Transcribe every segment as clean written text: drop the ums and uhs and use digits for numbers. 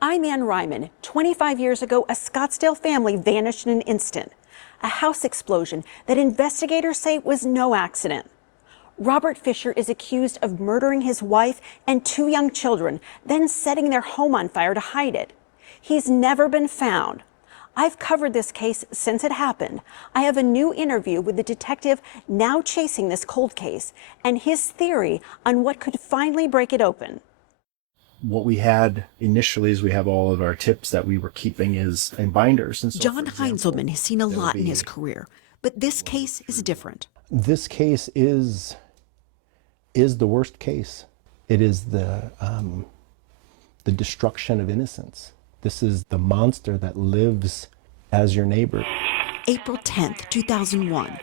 I'm Ann Ryman. 25 years ago, a Scottsdale family vanished in an instant. A house explosion that investigators say was no accident. Robert Fisher is accused of murdering his wife and two young children, then setting their home on fire to hide it. He's never been found. I've covered this case since it happened. I have a new interview with the detective now chasing this cold case and his theory on what could finally break it open. What we had initially is we have all of our tips that we were keeping in binders. And so, John Heinzelman has seen a lot in his career, but this case is different. This case is the worst case. It is the destruction of innocence. This is the monster that lives as your neighbor. April 10th, 2001. Big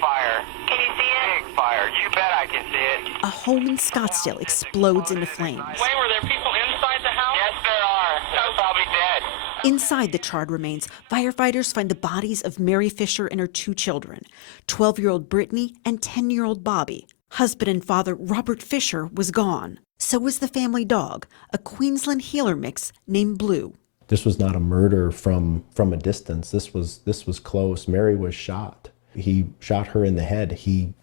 fire. Can you see it? Big fire. You bet I can see it. A home in Scottsdale explodes into flames. Wait, were there people inside the house? Yes, there are. They're probably dead. Inside the charred remains, firefighters find the bodies of Mary Fisher and her two children, 12-year-old Brittany and 10-year-old Bobby. Husband and father Robert Fisher was gone. So was the family dog, a Queensland Heeler mix named Blue. This was not a murder from a distance. This was close. Mary was shot. He shot her in the head. He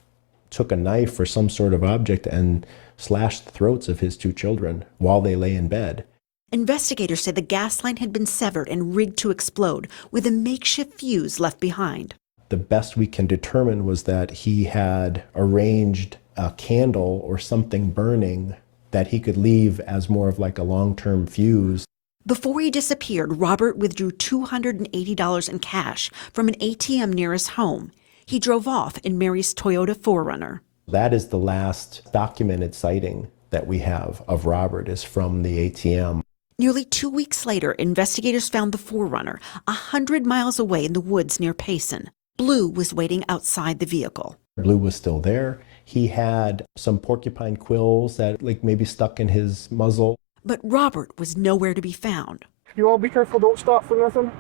took a knife or some sort of object and slashed the throats of his two children while they lay in bed. Investigators say the gas line had been severed and rigged to explode, with a makeshift fuse left behind. The best we can determine was that he had arranged a candle or something burning that he could leave as more of like a long-term fuse. Before he disappeared, Robert withdrew $280 in cash from an ATM near his home. He drove off in Mary's Toyota 4Runner. That is the last documented sighting that we have of Robert, is from the ATM. Nearly 2 weeks later, investigators found the 4Runner 100 miles away in the woods near Payson. Blue was waiting outside the vehicle. Blue was still there. He had some porcupine quills that maybe stuck in his muzzle. But Robert was nowhere to be found. You all be careful, don't stop for nothing.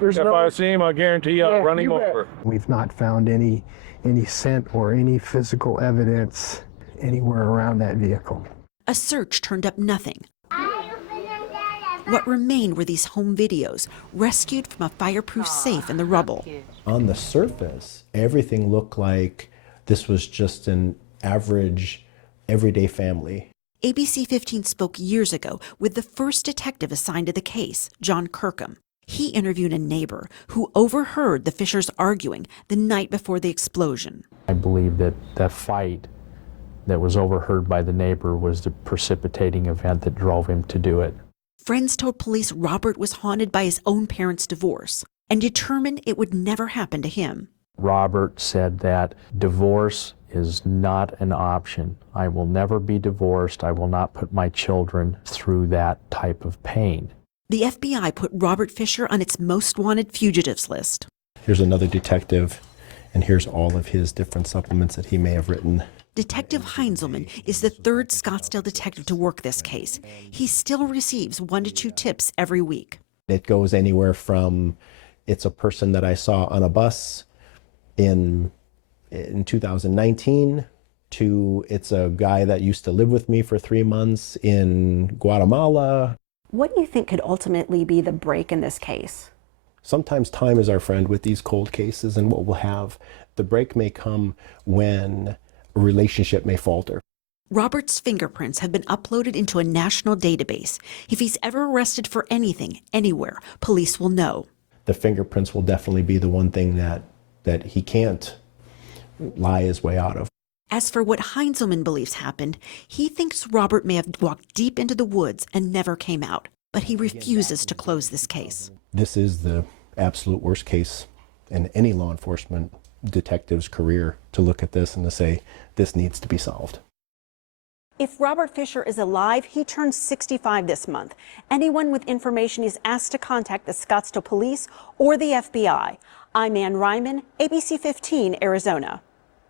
If I see him, I guarantee I'll run him over. We've not found any scent or any physical evidence anywhere around that vehicle. A search turned up nothing. What remained were these home videos, rescued from a fireproof safe in the rubble. On the surface, everything looked like this was just an average, everyday family. ABC 15 spoke years ago with the first detective assigned to the case, John Kirkham. He interviewed a neighbor who overheard the Fishers arguing the night before the explosion. I believe that that fight that was overheard by the neighbor was the precipitating event that drove him to do it. Friends told police Robert was haunted by his own parents' divorce and determined it would never happen to him. Robert said that divorce is not an option. I will never be divorced. I will not put my children through that type of pain. The FBI put Robert Fisher on its most wanted fugitives list. Here's another detective, and here's all of his different supplements that he may have written. Detective Heinzelman is the third Scottsdale detective to work this case. He still receives 1 to 2 tips every week. It goes anywhere from, it's a person that I saw on a bus in 2019, to it's a guy that used to live with me for 3 months in Guatemala. What do you think could ultimately be the break in this case? Sometimes time is our friend with these cold cases, and what we'll have, the break may come when a relationship may falter. Robert's fingerprints have been uploaded into a national database. If he's ever arrested for anything, anywhere, police will know. The fingerprints will definitely be the one thing that he can't lie his way out of. As for what Heinzelman believes happened, he thinks Robert may have walked deep into the woods and never came out, but he refuses to close this case. This is the absolute worst case in any law enforcement detective's career, to look at this and to say, this needs to be solved. If Robert Fisher is alive, he turns 65 this month. Anyone with information is asked to contact the Scottsdale Police or the FBI. I'm Ann Ryman, ABC 15, Arizona.